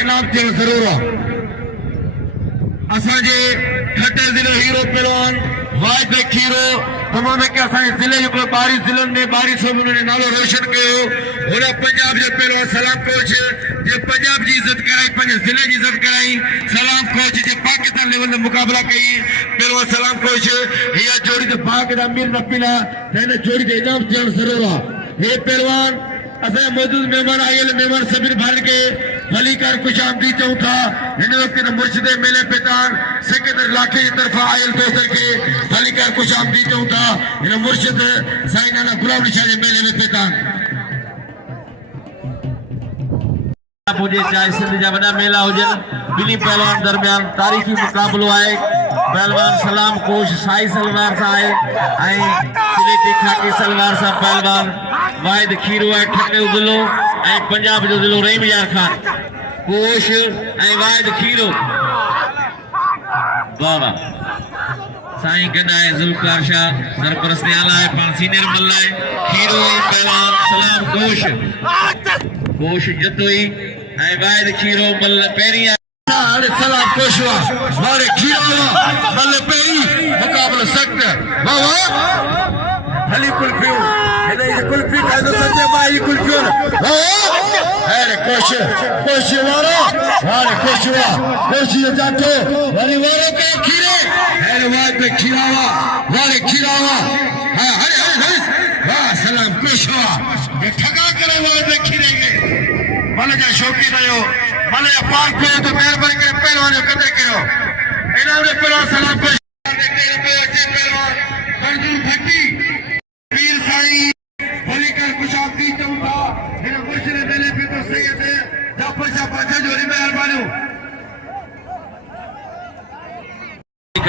इनाम थियणु ज़रूर आहे। असांजे ठट्टर ज़िले हीरो पहलवान वाहिद खीरो तमाम के असांजे ज़िले जो 22 ज़िलनि में 22 सूबनि में नालो रोशन कयो। हुन पंजाब जे पहलवान सलाम कोच जे पंजाब जी इज़त कराई, पंहिंजे ज़िले जी इज़त कराई। सलाम कोच जे पाकिस्तान लेवल में मुक़ाबला कई। पहलवान सलाम कोच हीअ जोड़ी त भाग दा अमीर न पिला त हिन जोड़ी ते इनाम थियणु ज़रूर आहे। हे पहलवान असांजा मौजूद मेहमान आयल मेहमान सभिनी भाइनि खे भलीकार खुश आमदीद चऊं था। हिन वक़्तु मुर्शिद मेले पेतान सेक्रेटरी इलाके जी तरफ़ां आयल दोस्तनि खे भलीकार खुश आमदीद चऊं था। हिन मुर्शिद साईं नाना गुलाम अली शाह जे मेले में पेतान मुझे चाहे सिंध जा वॾा मेला हुजनि, ॿिन्ही पहलवान दरमियान तारीख़ी मुक़ाबिलो आहे। पहलवान सलाम कोश साई सलवार सां आहे ऐं सिलेटी खाकी सलवार सां पहलवान वाहिद खीरो आहे। ठट्टे ज़िलो ऐं पंजाब जो ज़िलो रहीम यार खान कोश ऐं वाहिद खीरो। वाह वाह साईं गॾु आहे ज़ुल्फ़कार शाह सरपरस्ती आला आहे, पाण सीनियर मल्ल आहे। खीरो पहलवान सलाम कोश जतोई ऐं वाहिद खीरो मल्ल पहिरीं सलाम कोशवा वारे खीरो मल्ल पहिरीं मुक़ाबिलो सख़्त। वाह वाह हली कुल्फियूं हिन जी कुल्फी ठाहींदो संजय माई कुल्फियूं। अरे कोश वारो वारे कोशवा कोशी जातो वरी वारो के खीरे अरे वारे खीरावा वारे खीरावा। हां हरे हरे हरे वाह सलाम कोशवा ये ठगा करे वारे खीरे के मन जा शौकीन आयो मन जा पाक कयो तो मेहरबानी करे पहलवान जो कदर कयो। इनाम दे पहलवान सलाम कोश पहलवान मंजूर भट्टी वीर साईं भलीकार खुश आमदीद चऊं था। हिन मुर्शिद मेले पे तो सैयद जाफर शाह पाछा जोड़ी